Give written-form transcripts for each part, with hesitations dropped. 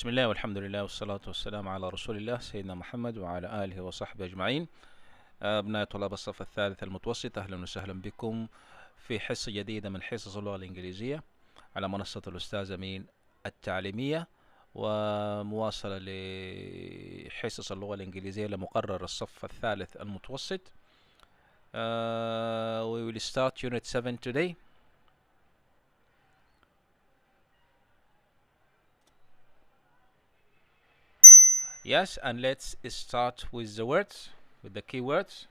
بسم الله والحمد لله والصلاة والسلام على رسول الله سيدنا محمد وعلى آله وصحبه أجمعين. أبناء طلاب الصف الثالث المتوسط، أهلا وسهلا بكم في حصة جديدة من حصص اللغة الإنجليزية على منصة الأستاذ أمين التعليمية، ومواصلة لحصص اللغة الإنجليزية لمقرر الصف الثالث المتوسط. We will start Unit 7 today. Yes, and let's start with the words, with the keywords.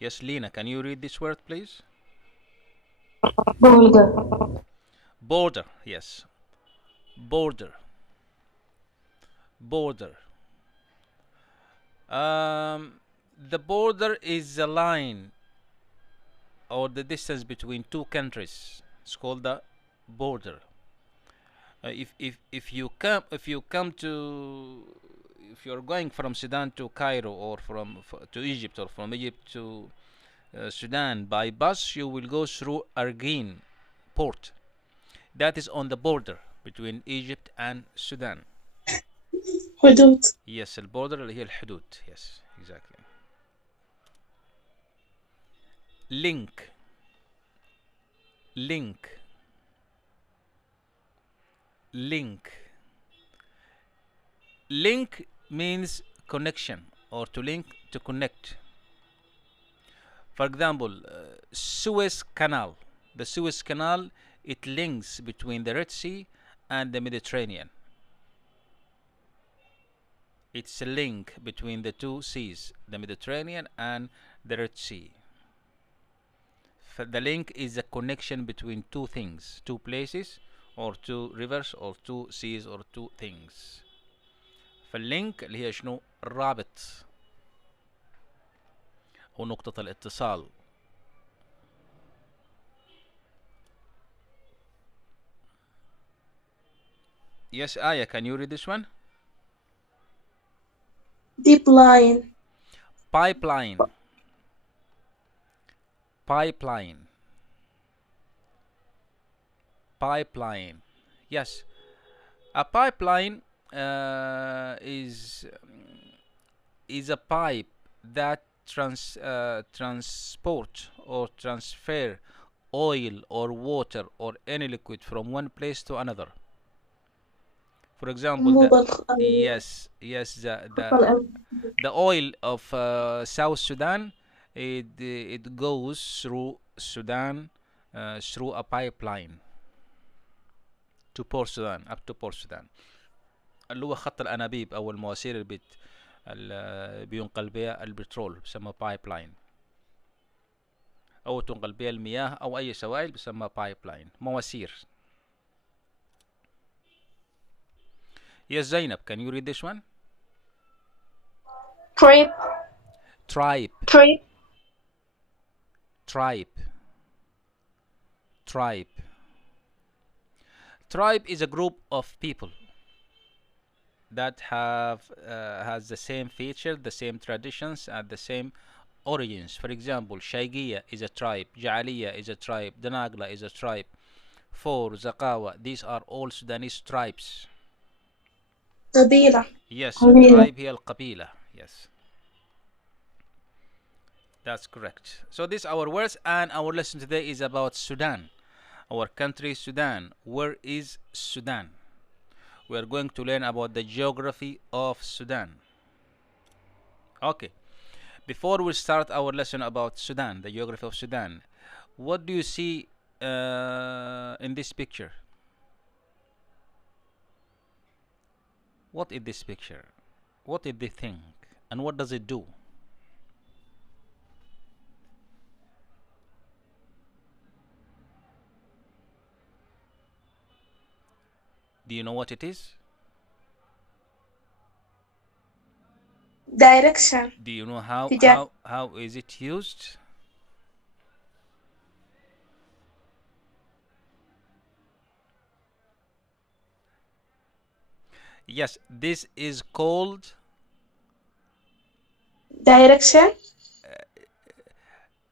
Yes, Lena, can you read this word, please? Border. Border, yes. Border. Border. The border is the line or the distance between two countries. It's called the border. If you're going from Sudan to Cairo, or to Egypt, or from Egypt to Sudan by bus, you will go through Argin port. That is on the border between Egypt and Sudan. حدود. Yes, البوردر اللي هي الحدود. Yes, exactly. Link. Link. Link. Link means connection, or to link, to connect. For example, Suez Canal. The Suez Canal, it links between the Red Sea and the Mediterranean. It's a link between the two seas, the Mediterranean and the Red Sea. The link is a connection between two things, two places, or two rivers, or two seas, or two things. فاللينك اللي هي شنو؟ الرابط أو نقطة الاتصال. Yes, Aya, can you read this one? Deep line. Pipeline. Pipeline. Pipeline. Yes, a pipeline is a pipe that transport or transfer oil or water or any liquid from one place to another. For example, the oil of South Sudan, it goes through Sudan through a pipeline to Port Sudan, up to Port Sudan. اللي هو خط الأنابيب أو المواسير اللي بينقل بها البترول بسمى بايبلاين، أو تنقل بها المياه أو أي سوائل بسمى بايبلاين، مواسير. Yes, Zainab, can you read this one? Trip. Tribe. Trip. Tribe. Tribe. Tribe is a group of people that has the same features, the same traditions, and the same origins. For example, Shaygiya is a tribe, Ja'aliya is a tribe, Danagla is a tribe,For, Zakawa, these are all Sudanese tribes. قبيلة. Yes, tribe هي القبيلة. Yes, that's correct. So these are our words, and our lesson today is about Sudan, our country Sudan. Where is Sudan? We are going to learn about the geography of Sudan. Okay, before we start our lesson about Sudan, the geography of Sudan, what do you see in this picture? What is this picture? What is the thing? And what does it do? Do you know what it is? Direction. Do you know how is it used? Yes, this is called Direction.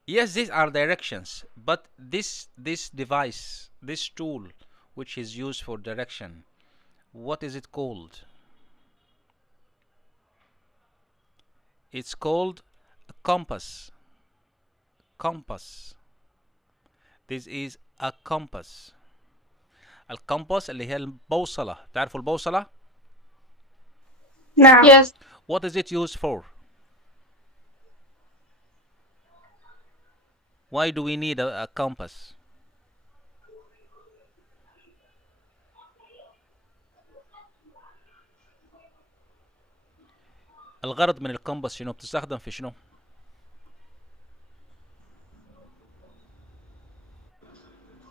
Yes, these are directions, but this device, this tool, which is used for direction, what is it called? It's called a compass. Compass. This is a compass. الكمباس اللي هي البوصلة. تعرفوا البوصلة؟ نعم. Yes. What is it used for? Why do we need a compass? الغرض من الكمبس شنو؟ بتستخدم في شنو؟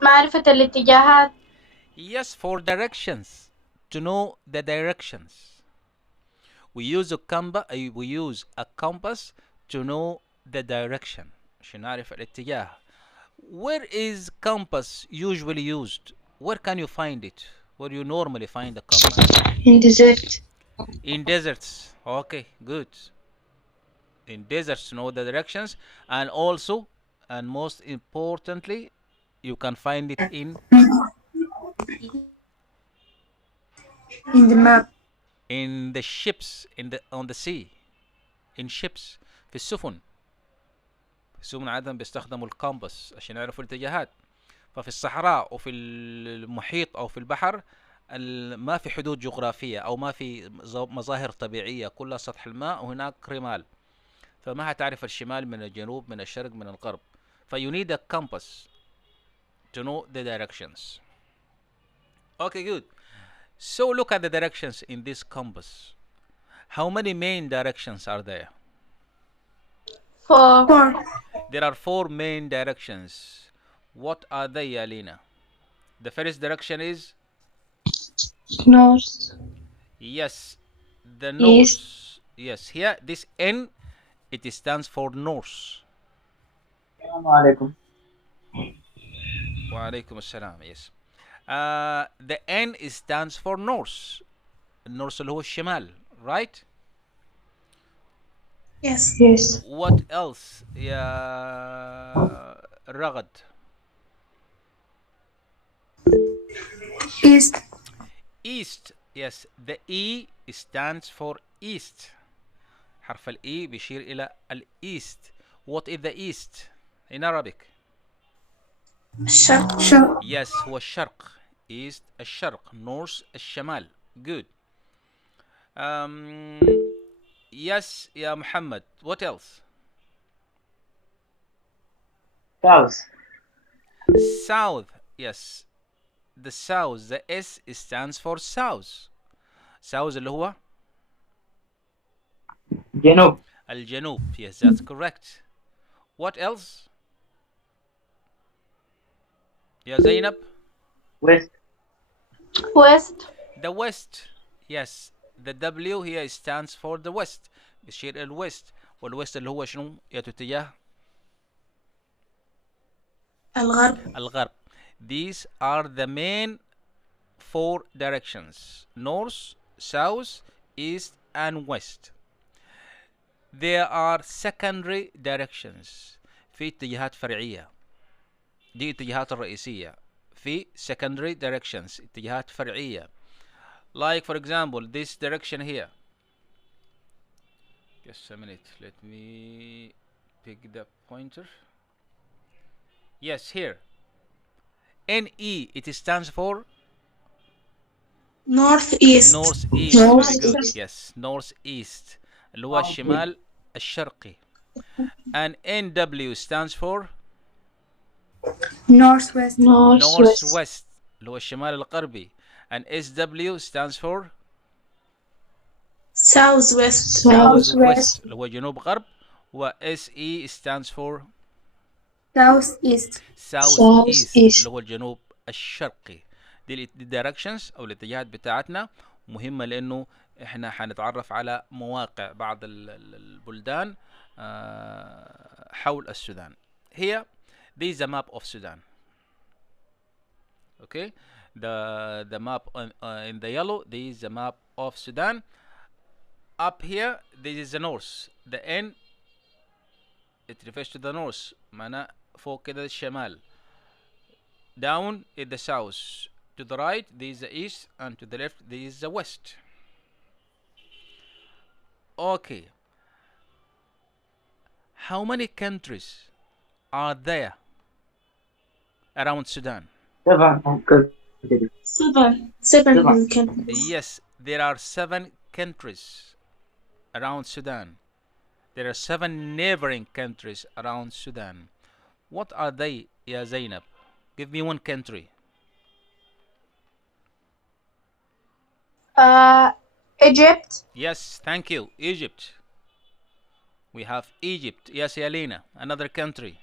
معرفة الاتجاهات. Yes, for directions. To know the directions. We use a compass to know the direction. عشان نعرف الاتجاه. Where is compass usually used? Where can you find it? Where you normally find a compass? In desert. In deserts. Okay, good. In deserts to know the directions, and also, and most importantly, you can find it in the map. in the ships, on the sea, in ships. في السفن. في السفن عادة بيستخدموا الكامبس عشان يعرفوا الاتجاهات. ففي الصحراء وفي المحيط او في البحر ما في حدود جغرافية او ما في مظاهر طبيعية، كلها سطح الماء وهناك رمال، فما هتعرف الشمال من الجنوب من الشرق من الغرب. you need a compass to know the directions. Okay, good. So look at the directions in this compass. How many main directions are there? 4. There are 4 main directions. What are they, Alina? The first direction is? North. Yes, the north. Yes, here this N, it stands for north. Assalamualaikum. Wa alaikum assalam. Yes. The N stands for north. النورث اللي هو الشمال, right? Yes. Yes. What else يا رغد? East. East. Yes, the E stands for east. حرف ال E بيشير إلى east. What is the east in Arabic? الشرق. Yes, هو الشرق. East الشرق. North الشمال. Good. Yes يا محمد. What else? South. South. Yes. The south. The S stands for south. South اللي هو جنوب. الجنوب. Yes, that's correct. What else? يا زينب. West. West. The west. Yes. The W here stands for the west. بيشير إلى الويست. والويست اللي هو شنو؟ يا اتجاه الغرب. الغرب. These are the main 4 directions: north, south, east, and west. There are secondary directions. في اتجاهات فرعية. دي اتجاهات الرئيسية. في secondary directions اتجاهات فرعية. Like for example this direction here. Just a minute. Let me pick the pointer. Yes, here. NE, it stands for Northeast. northeast. Very good. Yes, northeast. اللي هو الشمال الشرقي. And NW stands for Northwest. northwest. اللي هو الشمال الغربي. And SW stands for Southwest. اللي هو جنوب غرب. و SE stands for Southeast. southeast اللي هو الجنوب الشرقي. دي الدايركشنز او الاتجاهات بتاعتنا مهمة لانه احنا حنتعرف على مواقع بعض البلدان حول السودان. Here there is a map of Sudan. Okay, the map in the yellow, there is a map of Sudan. Up here there is the north. The N it refers to the north. معناه فوق كده الشمال. Down is the south. To the right there is the east, and to the left there is the west. Okay. How many countries are there around Sudan? 7 countries. Seven countries. Yes, there are 7 countries around Sudan. There are 7 neighboring countries around Sudan. What are they, Ya Zainab? Give me one country. Egypt. Yes, thank you. Egypt. We have Egypt. Yes, Yalina. Another country.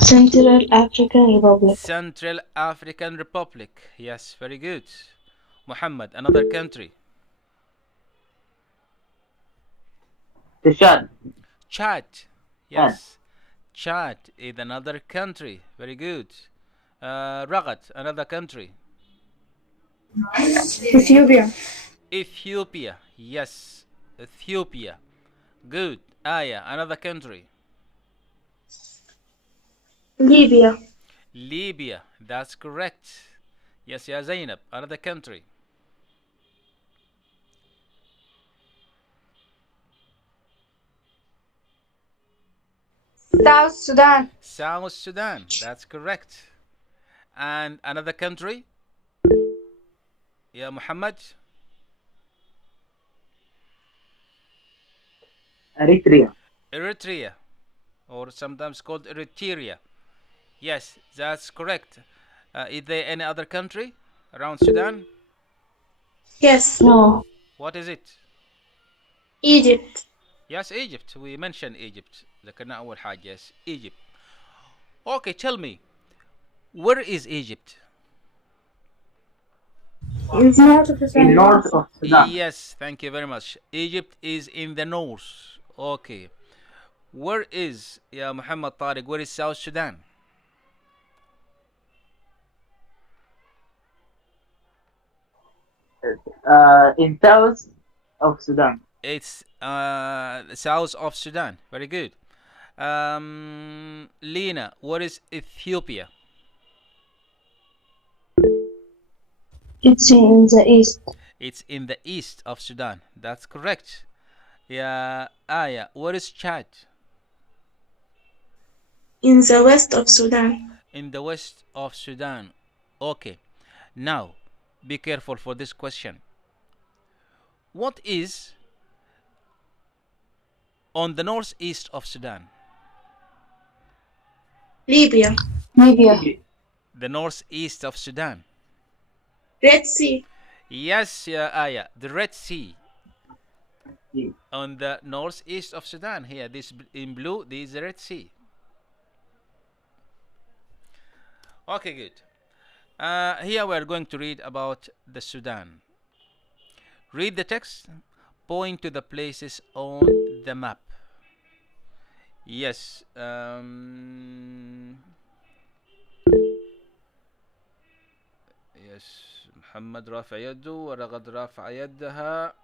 Central African Republic. Central African Republic. Yes, very good. Muhammad, another country. The Chad. Chad. Yes. Chad is another country. Very good. Ragat, another country. Ethiopia. Ethiopia. Yes. Ethiopia. Good. Aya, another country. Libya. Libya. That's correct. Yes, Ya Zainab, another country. South Sudan. South Sudan. That's correct. And another country? Ya Muhammad? Eritrea. Eritrea. Or sometimes called Eritrea. Yes, that's correct. Is there any other country around Sudan? Yes. No. What is it? Egypt. Yes, Egypt. We mentioned Egypt. ذكرنا أول حاجة. Yes, Egypt. Okay, tell me. Where is Egypt? It's north of In Sudan. north of Sudan. Yes, thank you very much. Egypt is in the north. Okay. Where is, Ya Muhammad Tariq, where is South Sudan? In south of Sudan. It's south of Sudan. Very good. Lena, what is Ethiopia? It's in the east. It's in the east of Sudan. That's correct. Yeah, Aya, what is Chad? In the west of Sudan. In the west of Sudan. Okay. Now, be careful for this question. What is on the northeast of Sudan? Libya. The northeast of Sudan. Red Sea. Yes, Aya, the Red Sea. Yeah. On the northeast of Sudan. Here, this in blue, this is the Red Sea. Okay, good. Here we are going to read about the Sudan. Read the text. Point to the places on the map. Yes. Yes. محمد رافع يده ورغد رافع يدها.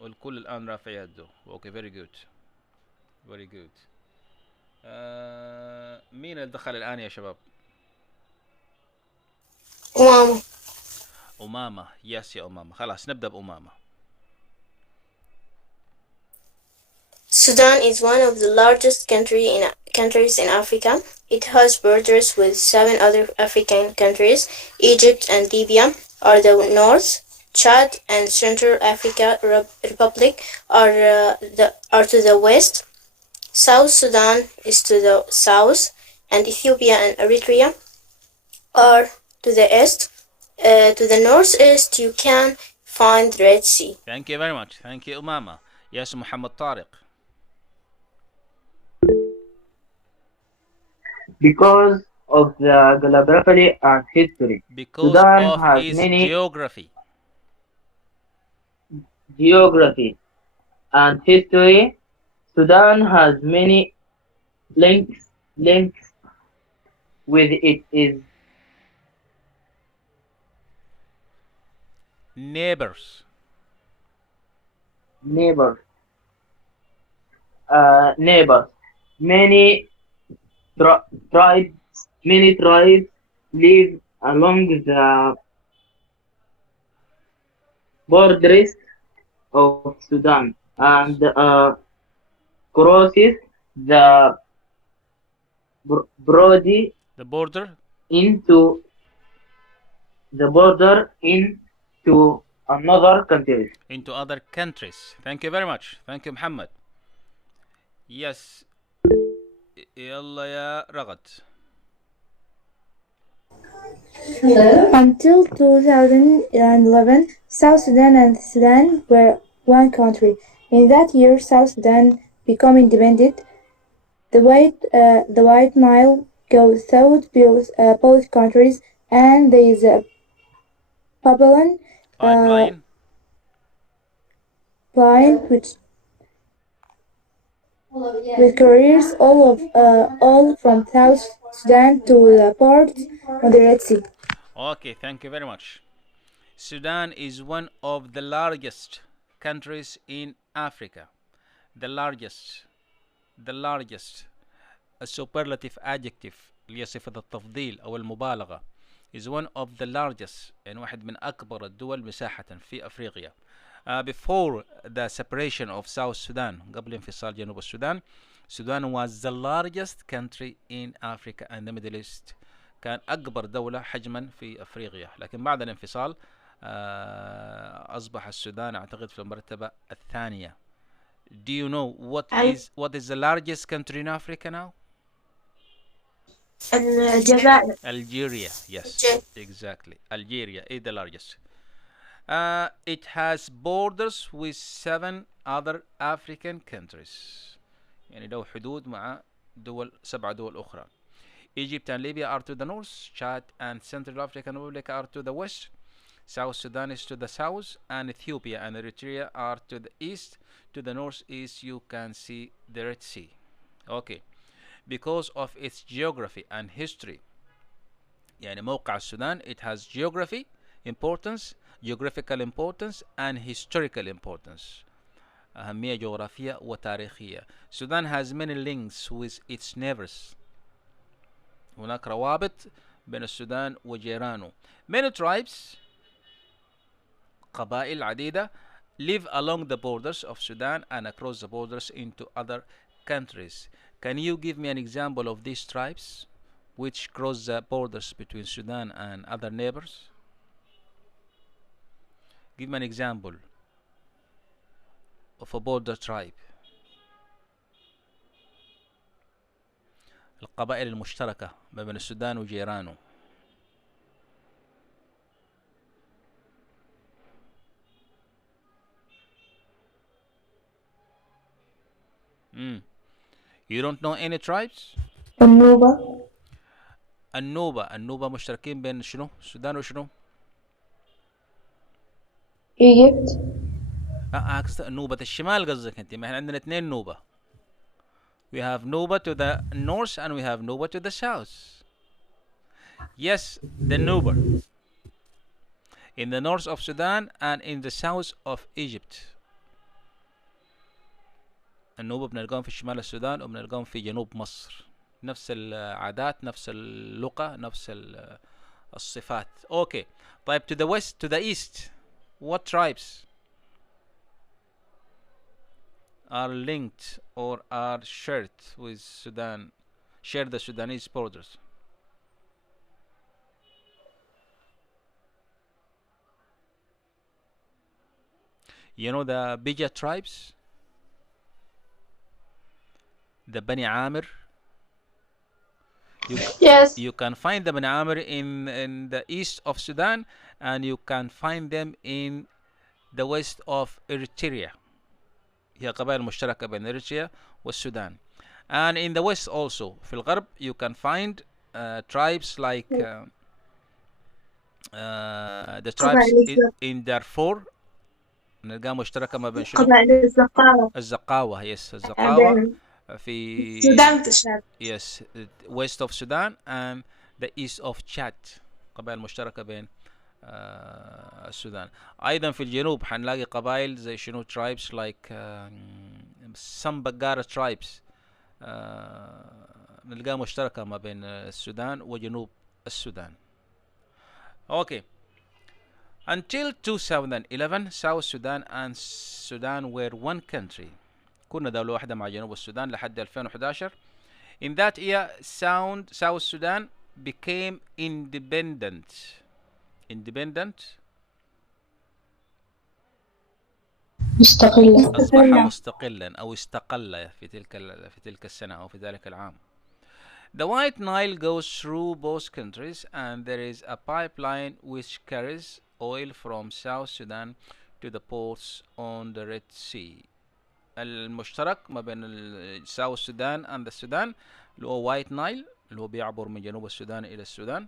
والكل الآن رافع يده. Okay, very good. Very good. مين اللي دخل الآن يا شباب؟ أمامة. أمامة. يس يا أمامة. خلاص نبدأ بأمامة. Sudan is one of the largest countries in Africa. It has borders with 7 other African countries. Egypt and Libya are the north. Chad and Central Africa Republic are to the west. South Sudan is to the south, and Ethiopia and Eritrea are to the east. To the northeast, you can find the Red Sea. Thank you very much. Thank you أمامة. Yes, محمد طارق. Because of the geography and history. Because Sudan of has its many geography. And history. Sudan has many links with its Neighbors. neighbors. neighbors. Many tribes live along the borders of Sudan and crosses the Brody The border into the border into another country. into other countries. Thank you very much. Thank you محمد. Yes. يلا يا رغد. Until 2011, South Sudan and Sudan were one country. In that year, South Sudan became independent. The White Nile goes through both countries, and there is a pipeline line with carriers all from South Sudan to the port on the Red Sea. Okay, thank you very much. Sudan is one of the largest countries in Africa. The largest. A superlative adjective اللي هي صفة التفضيل أو المبالغة is one of the largest يعني واحد من أكبر الدول مساحة في أفريقيا. Before the separation of South Sudan قبل انفصال جنوب السودان, Sudan was the largest country in Africa and the Middle East. كان أكبر دولة حجما في أفريقيا, لكن بعد الانفصال أصبح السودان أعتقد في المرتبة الثانية. Do you know what is the largest country in Africa now? الجزائر. Algeria. Yes, exactly. Algeria is the largest. It has borders with 7 other African countries. يعني له حدود مع 7 دول أخرى. Egypt and Libya are to the north, Chad and Central African Republic are to the west, South Sudan is to the south, and Ethiopia and Eritrea are to the east. To the northeast you can see the Red Sea. Okay. Because of its geography and history, يعني موقع السودان, it has geographical importance and historical importance. أهمية جغرافية وتاريخية. Sudan has many links with its neighbors. هناك روابط بين السودان وجيرانه. Many tribes, قبائل عديدة, live along the borders of Sudan and across the borders into other countries. Can you give me an example of these tribes which cross the borders between Sudan and other neighbors? Give me an example of a border tribe. القبائل المشتركة ما بين السودان وجيرانه. You don't know any tribes? النوبة. النوبة مشتركين بين شنو؟ السودان وشنو؟ Egypt. نوبة الشمال قصدك انت. ما احنا عندنا 2 نوبة. We have Nuba to the north and we have Nuba to the south. Yes, the Nuba in the north of Sudan and in the south of Egypt. النوبة بنلقاهم في شمال السودان وبنلقاهم في جنوب مصر. نفس العادات, نفس اللغة, نفس الصفات. Okay. طيب to the west, to the east, what tribes are linked or are shared with Sudan, share the Sudanese borders? You know the Bija tribes? The Bani Amir? Yes. You can find the Bani Amir in the east of Sudan, and you can find them in the west of Eritrea. هي قبائل مشتركة بين إريتريا والسودان. And in the west also, في الغرب, you can find tribes like the tribes in Darfur. نلقاها مشتركة ما بين شنو؟ قبائل الزقاوة. الزقاوة. yes, الزقاوة في السودان تشاد. yes, west of Sudan and the east of Chad. قبائل مشتركة بين السودان. أيضا في الجنوب حنلاقي قبائل زي شنو tribes like some Bagara tribes نلقاها مشتركة ما بين السودان وجنوب السودان. Okay. Until 2011 South Sudan and Sudan were one country. كنا دولة واحدة مع جنوب السودان لحد 2011. In that year South Sudan became independent. مستقلة. أصبح مستقلا أو استقل في تلك السنة أو في ذلك العام. The White Nile goes through both countries and there is a pipeline which carries oil from South Sudan to the ports on the Red Sea. المشترك ما بين South Sudan and the Sudan اللي هو White Nile اللي هو بيعبر من جنوب السودان إلى السودان،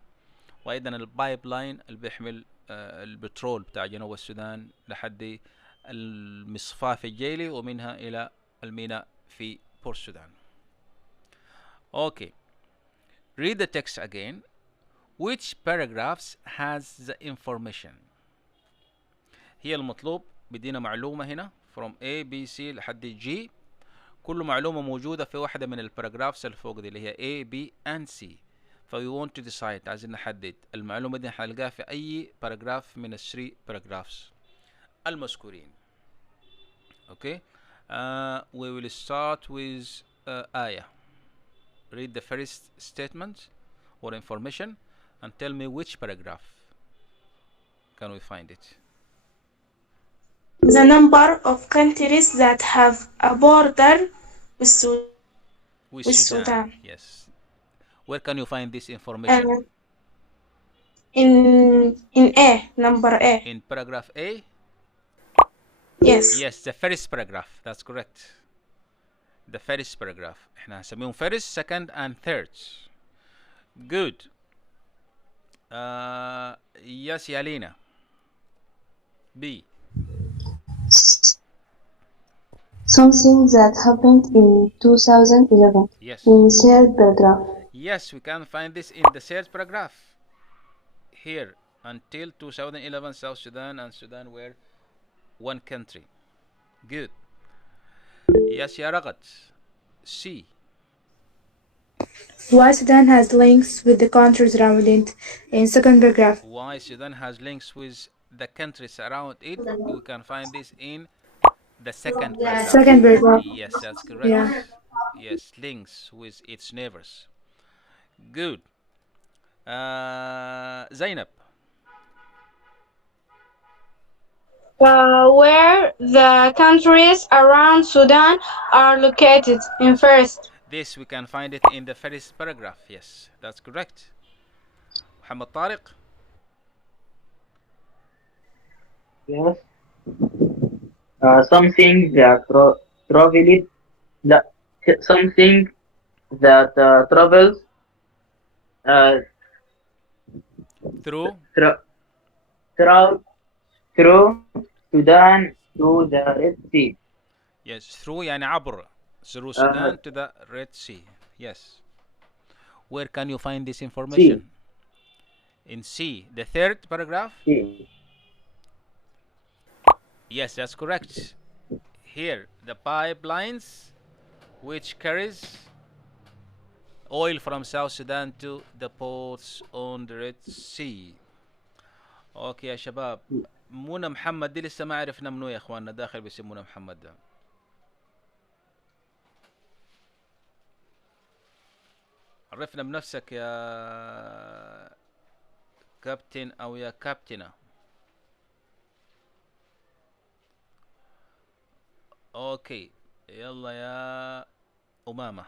وأيضا البايب لاين اللي بيحمل البترول بتاع جنوب السودان لحد المصفاة الجيلي ومنها إلى الميناء في بورت السودان. Okay. Read the text again. Which paragraphs has the information? هي المطلوب بدينا معلومة هنا from A B C لحد G. كل معلومة موجودة في واحدة من الباراجرافز اللي فوق دي اللي هي A B and C. ف we want to decide عايزين نحدد المعلومة دي هنلقاها في أي باراجراف من ال3 paragraphs المذكورين. Okay. We will start with آية. Read the first statement or information and tell me which paragraph can we find it. The number of countries that have a border with Sudan. Yes. Where can you find this information? In A, number A. In paragraph A? Yes. Yes, the first paragraph. That's correct. The first paragraph. احنا هنسميهم first, second and third. Good. Yes, Yalina. B. Something that happened in 2011. Yes. In third paragraph. Yes, we can find this in the third paragraph. Here, until 2011, South Sudan and Sudan were one country. Good. Yes, Ya Ragat. C. Why Sudan has links with the countries around it in second paragraph. Why Sudan has links with the countries around it, we can find this in the second paragraph. Second paragraph. Yes, that's correct. Yeah. Yes, links with its neighbors. Good. Zainab. Where the countries around Sudan are located in first. This we can find it in the first paragraph. Yes, that's correct. Muhammad Tariq. Yes. Something that travels Through Sudan to the Red Sea. Yes, through يعني عبر. Through Sudan to the Red Sea. Yes. Where can you find this information? C. In C, the third paragraph? C. Yes, that's correct. Here, the pipelines which carries oil from South Sudan to the ports on the Red Sea. اوكي يا شباب، منى محمد دي لسه ما عرفنا منو يا اخواننا داخل بيسمونا محمد ده. عرفنا بنفسك يا كابتن او يا كابتنة. اوكي يلا يا أمامة.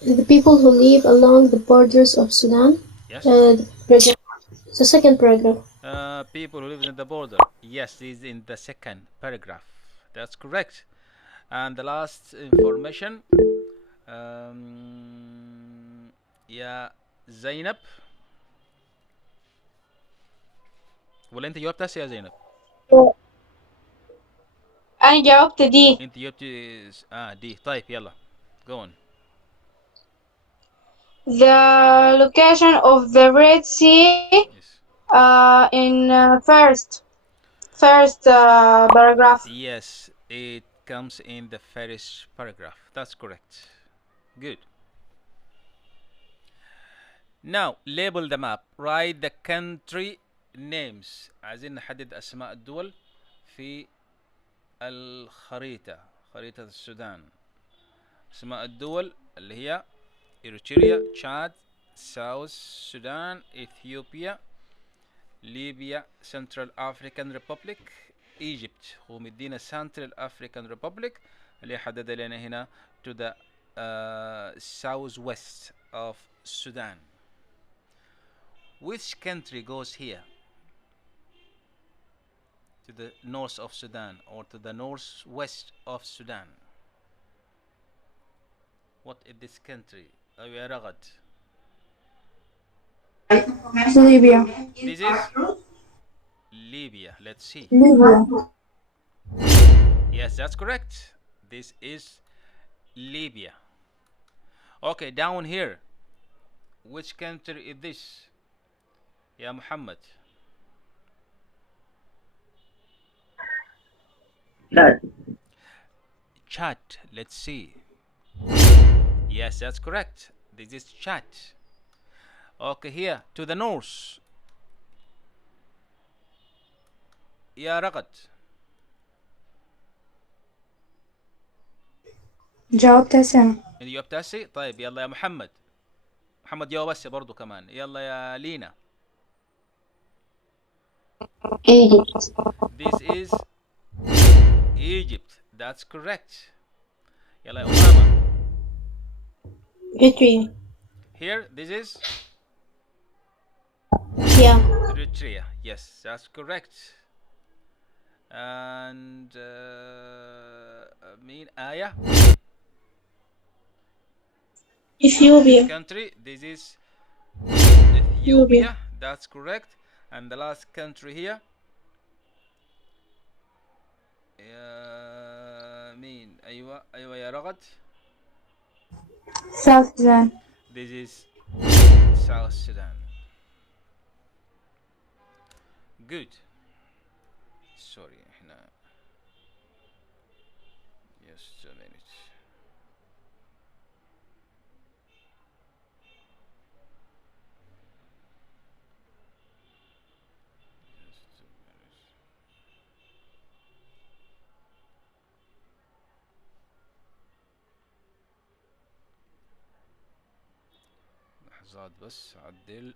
The people who live along the borders of Sudan. Yes. The second paragraph. People who live in the border. Yes, this is in the second paragraph. That's correct. And the last information. يا زينب. ولا أنت جاوبت هسه يا زينب؟ أنا جاوبت دي. أنت جاوبت دي. طيب يلا. Go on. The location of the Red Sea Yes. in first. first paragraph. Yes, it comes in the first paragraph. That's correct. Good. Now label the map. Write the country names. عايزين نحدد أسماء الدول في الخريطة، خريطة السودان. أسماء الدول اللي هي إريتريا، تشاد، ساوث السودان، إثيوبيا، ليبيا، سنترال أفريكان ريبوبليك، ايجيبت. هو مدينا سنترال أفريكان ريبوبليك اللي حدد لنا هنا to the south west of Sudan. Which country goes here? To the north of Sudan or to the northwest of Sudan? What is this country? يا رغد. Libya. This is Libya. Let's see. Libya. Yes, that's correct. This is Libya. Okay, down here. Which country is this? يا محمد. Chad. Chad. Let's see. Yes, that's correct. This is Chad. Okay, here to the north. يا رغد. جاوبت هسه. جاوبت هسه؟ طيب يلا يا محمد. محمد جاوب هسه برضو كمان. يلا يا لينا. Egypt. This is Egypt. That's correct. يلا يا أمامة. Eritrea. Here, this is Eritrea. Yes, that's correct. And Amin, Aya. Ethiopia. Country, this is Ethiopia. That's correct. And the last country here. مين أيوة يا رغد. South Sudan. This is South Sudan. Good. Sorry احنا just a minute. Just a minute. لحظات بس عدل.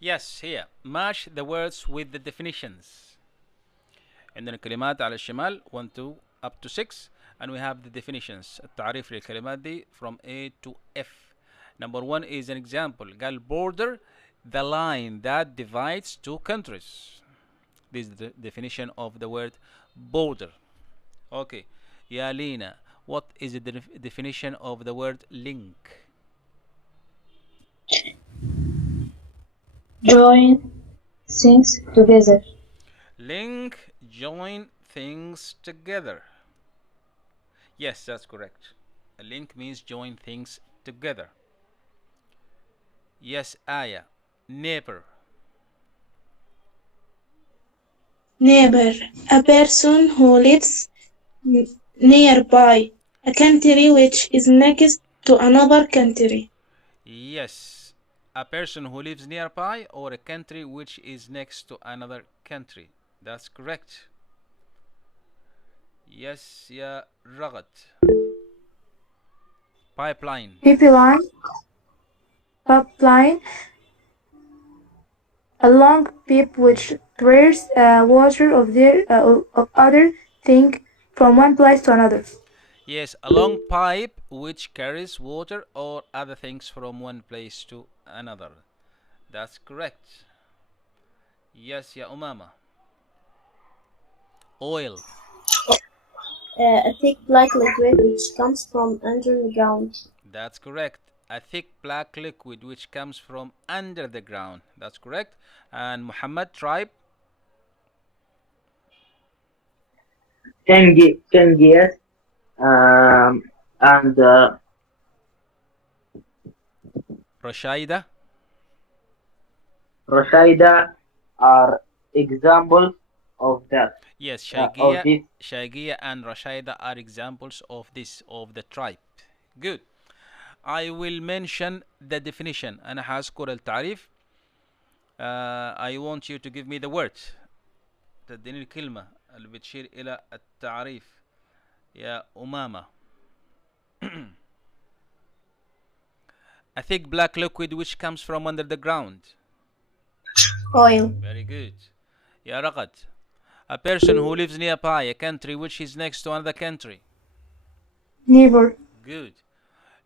Yes, here. Match the words with the definitions. عندنا كلمات على الشمال 1 2 up to 6 and we have the definitions. التعريف للكلمات دي from A to F. Number 1 is an example. قال border, the line that divides two countries. This is the definition of the word border. Okay. يا لينا, what is the definition of the word link? Join things together. Link, join things together. Yes, that's correct. A link means join things together. Yes, Aya. Neighbor. Neighbor, a person who lives nearby a country which is next to another country. Yes, a person who lives nearby or a country which is next to another country. That's correct. Yes, يا رغد. Pipeline. Pipeline. Pipeline. A long pipe which carries water of other thing from one place to another. Yes, a long pipe which carries water or other things from one place to another. That's correct. Yes, يا أمامة. Oil. A thick black liquid which comes from underground. That's correct. A thick black liquid which comes from under the ground. That's correct. And Muhammad, tribe? Yes. And Rashaida? Rashida are examples of that. Yes, Of this. Shaigia and Rashaida are examples of this, of the tribe. Good. I will mention the definition. أنا هذكر التعريف. I want you to give me the words. تديني الكلمة اللي بتشير إلى التعريف يا أمامة. A thick black liquid which comes from under the ground. Oil. Very good. يا رغد. A person who lives nearby a country which is next to another country. Neighbor. Good.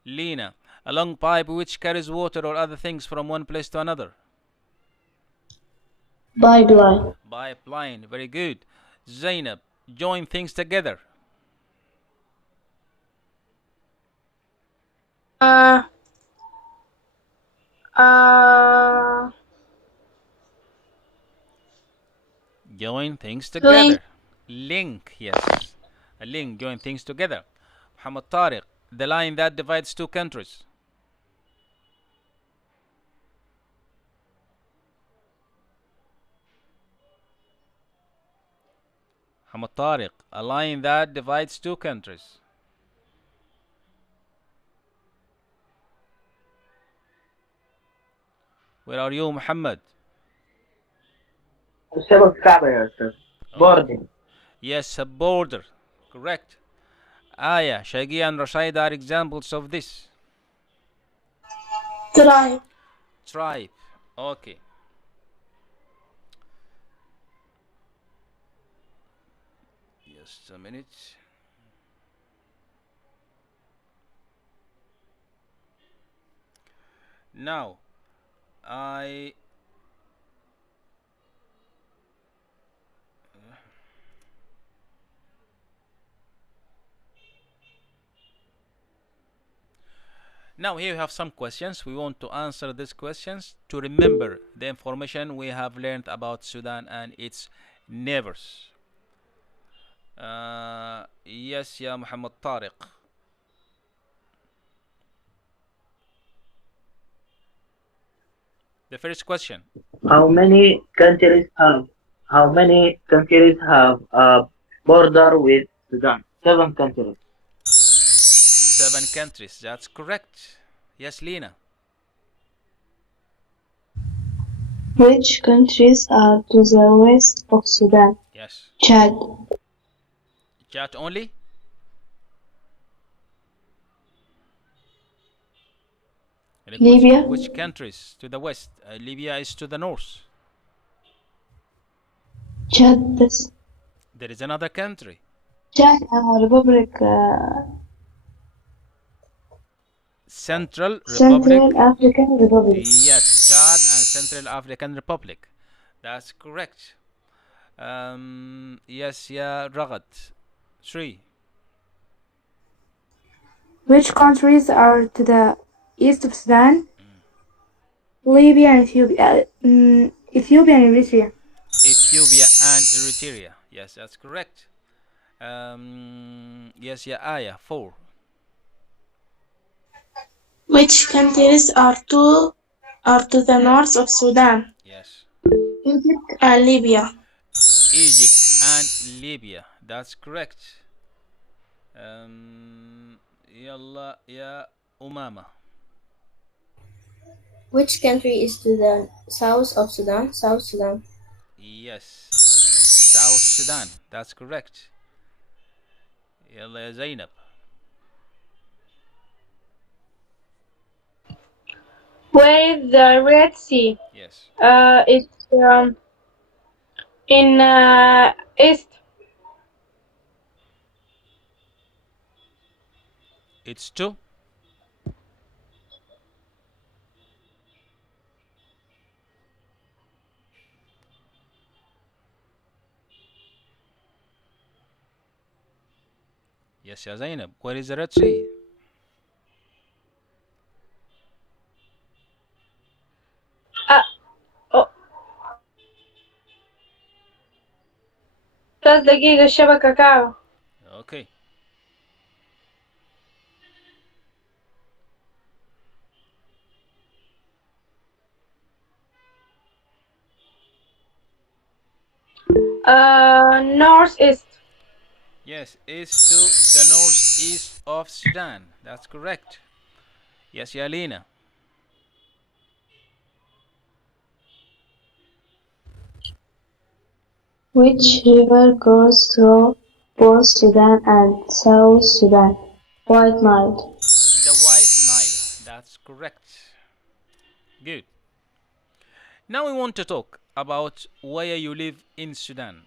Lena. A long pipe which carries water or other things from one place to another. Pipeline. Pipeline. Very good. Zainab. Join things together. Join things together. Link. Yes. A link. Join things together. Muhammad Tariq. The line that divides two countries. Muhammad Tariq. A line that divides two countries. Where are you, Muhammad? Border. Yes, a border. Correct. Aya, Shaggy and Rashid are examples of this. Tribe. Tribe. Okay. Just a minute. Now, Now here we have some questions. We want to answer these questions to remember the information we have learned about Sudan and its neighbors. Yes, ya Muhammad Tariq. The first question. How many countries have a border with Sudan? 7 countries. 7 countries. That's correct. Yes, Lena. Which countries are to the west of Sudan? Yes. Chad. Chad only? Like Libya. Which countries to the west? Libya is to the north. Chad. There is another country. Chad Republic. Central African Republic. Yes, Chad and Central African Republic. That's correct. Yes, yeah, Ragad. 3. Which countries are to the east of Sudan? Libya and Ethiopia. Ethiopia and Eritrea. Ethiopia and Eritrea. Yes, that's correct. Yes, yeah, Aya. 4. Which countries are to the north of Sudan? Yes. Egypt and Libya. Egypt and Libya. That's correct. Yalla ya Umama. Which country is to the south of Sudan? South Sudan. Yes. South Sudan. That's correct. Yalla ya Zainab. Where is the Red Sea? Yes. It's in east. It's 2. Yes, ya Zainab. Where is the Red Sea? أستاذ دقيقة الشبكة كعبة. Okay. Northeast. Yes, east to the northeast of Sudan. That's correct. Yes, Yalina. Which river goes through both Sudan and South Sudan? White Nile. The White Nile. That's correct. Good. Now we want to talk about where you live in Sudan.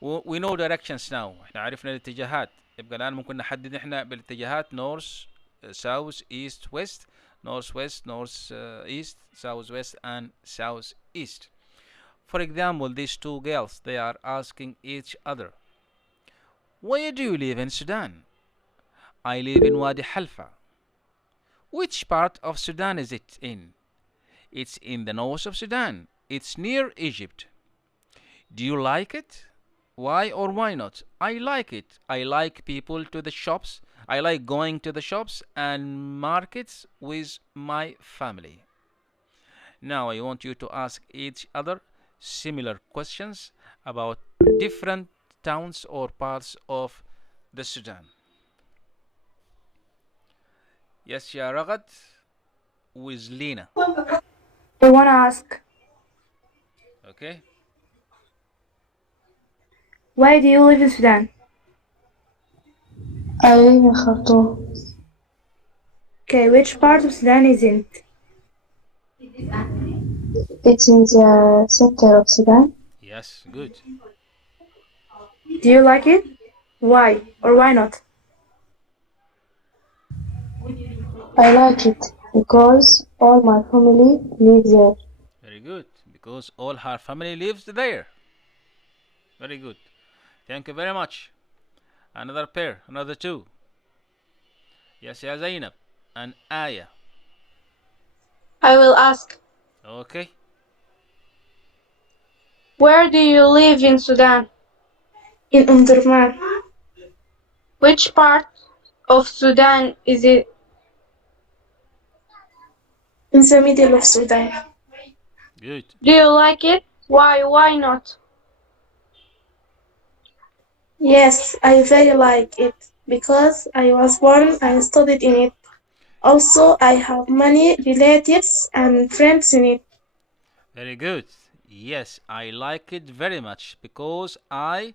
We know directions now. احنا عرفنا الاتجاهات. يبقى الآن ممكن نحدد احنا بالاتجاهات north, south, east, west, northwest, north, east, southwest, and southeast. For example, these two girls, they are asking each other, where do you live in Sudan? I live in Wadi Halfa. Which part of Sudan is it in? It's in the north of Sudan. It's near Egypt. Do you like it? Why or why not? I like it. I like people to the shops. I like going to the shops and markets with my family. Now I want you to ask each other similar questions about different towns or parts of the Sudan. Yes, يا رغد with Lina. I want to ask, Okay. why do you live in Sudan? I live in Khartoum. Okay, which part of Sudan is it? It's in the center of Sudan. Yes, good. Do you like it? Why or why not? I like it because all my family lives there. Very good. Because all her family lives there. Very good. Thank you very much. Another pair, another two. Yes, ya Zainab and Aya. I will ask. Okay. Where do you live in Sudan? In Umdurman. Which part of Sudan is it? In the middle of Sudan. Good. Do you like it? Why not? Yes, I very like it because I was born and studied in it. Also, I have many relatives and friends in it. Very good. Yes, I like it very much because I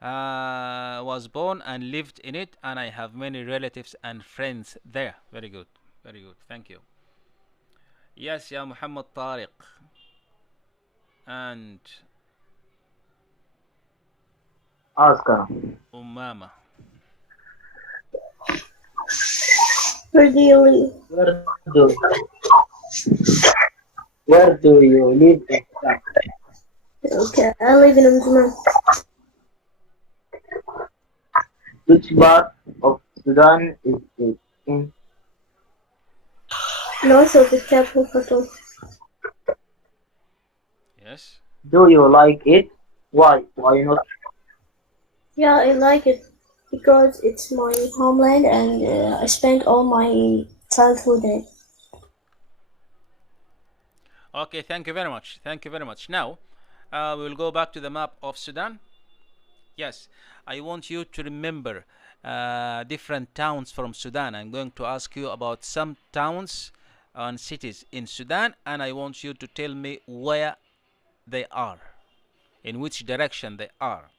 was born and lived in it, and I have many relatives and friends there. Very good. Very good. Thank you. Yes, ya Muhammad Tariq. And Oscar. Umama. Where do you live? Where do you live in Sudan? Okay, I live in Umdurman. Which part of Sudan is it in? North of the capital Khartoum. Yes. Do you like it? Why? Why not? Yeah, I like it because it's my homeland and I spent all my childhood in it. Okay, thank you very much. Thank you very much. Now, we will go back to the map of Sudan. Yes, I want you to remember different towns from Sudan. I'm going to ask you about some towns and cities in Sudan, and I want you to tell me where they are, in which direction they are.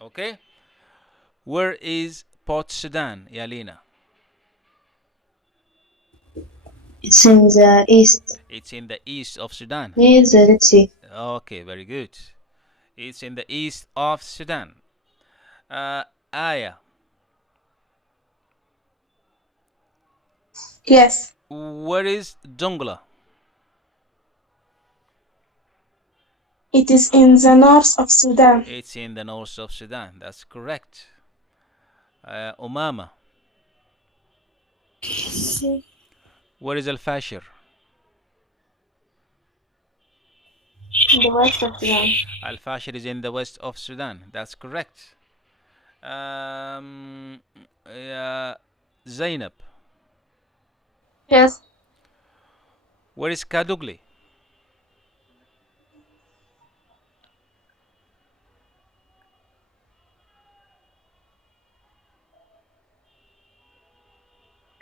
Okay? Where is Port Sudan, Yalina? It's in the east, It's in the east of Sudan. near the Red Sea. Okay, very good. It's in the east of Sudan. Aya, Yes, where is Dongla? it is in the north of Sudan. It's in the north of Sudan. That's correct. Umama, where is Al Fashir? The west of Sudan. Al-Fashir is in the west of Sudan. That's correct. Zainab, Yes. where is Kadugli?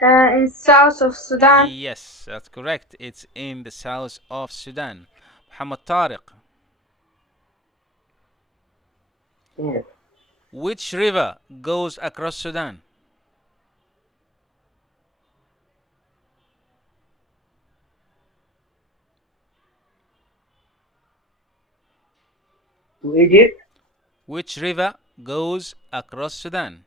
In south of Sudan. Yes, that's correct. It's in the south of Sudan. Muhammad Tariq, Yes. which river goes across Sudan? To Egypt. Which river goes across Sudan?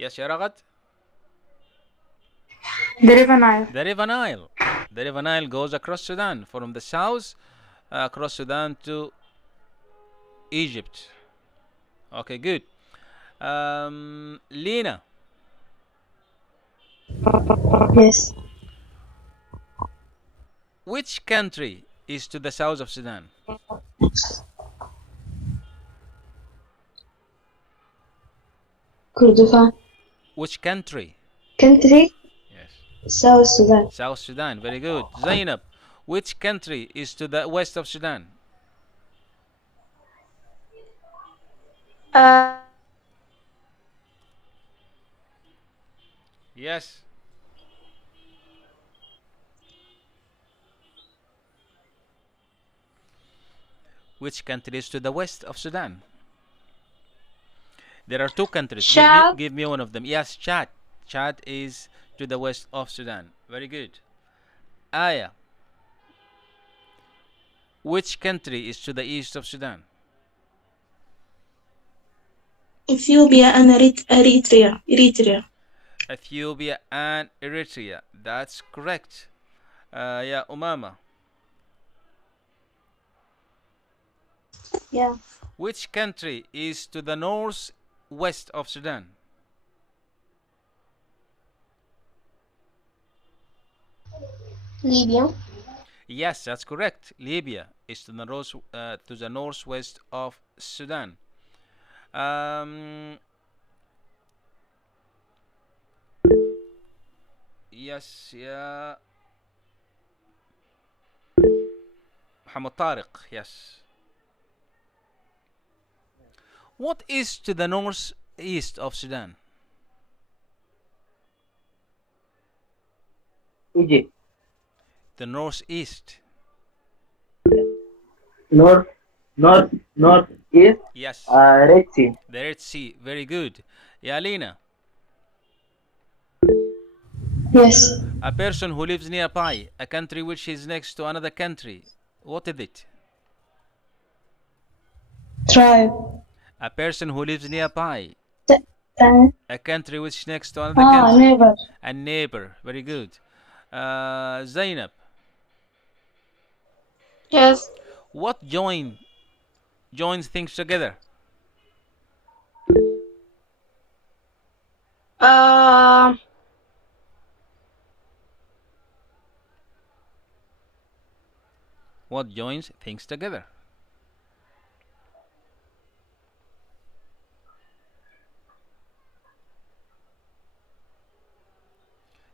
Yes, يا رغد. The River Nile. The River Nile. The River Nile goes across Sudan from the south across Sudan to Egypt. Okay, good. Lena, Yes. which country is to the south of Sudan? Kurdistan. Which country? Country. Yes. South Sudan. South Sudan. Very good. Zainab, which country is to the west of Sudan? Yes. Which country is to the west of Sudan? There are two countries. Chad. Give me one of them. Yes, Chad. Chad is to the west of Sudan. Very good. Aya, which country is to the east of Sudan? Ethiopia and Eritrea. Ethiopia and Eritrea. That's correct. Yeah, Umama. Yeah. Which country is to the northwest of Sudan? Libya. Yes, that's correct. Libya is to the northwest of Sudan. Yes, yeah. Muhammad Tariq, yes. What is to the northeast of Sudan? Egypt. The northeast. Northeast. Yes. Red Sea. The Red Sea. Very good. Yeah, Lena. Yes. A person who lives nearby a country which is next to another country. What is it? Tribe. A person who lives nearby a country which is next to another country. Neighbor. A neighbor. Very good. Zainab. Yes. What joins things together? What joins things together?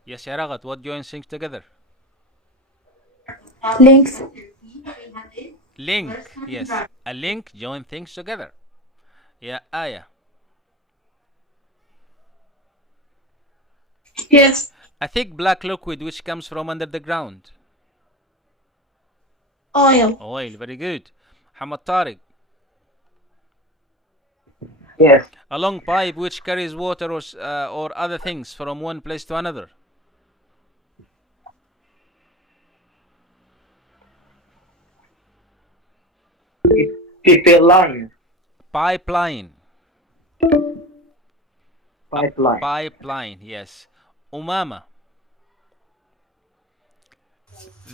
Yes, يا رغد. What joins things together? Links. Link. Yes. A link joins things together. Yeah, Aya. Yes. A thick black liquid which comes from under the ground. Oil. Oil. Very good. Muhammad Tariq. Yes. A long pipe which carries water or other things from one place to another. Pipeline. Pipeline. Pipeline. Pipeline. Yes. Umama.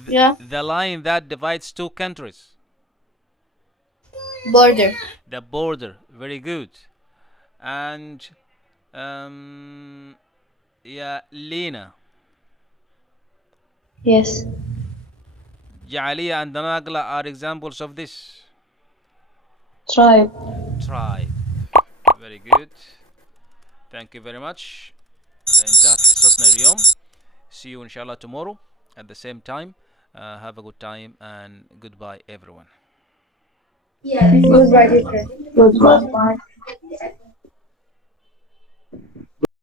Yeah. The line that divides two countries. Border. The border. Very good. And yeah, Lena. Yes. Ja'aliya and Nagla are examples of this. Tribe. Tribe. Very good. Thank you very much. انتهت حصتنا اليوم. See you inshallah tomorrow at the same time. Have a good time and goodbye everyone. Goodbye, teacher. Goodbye.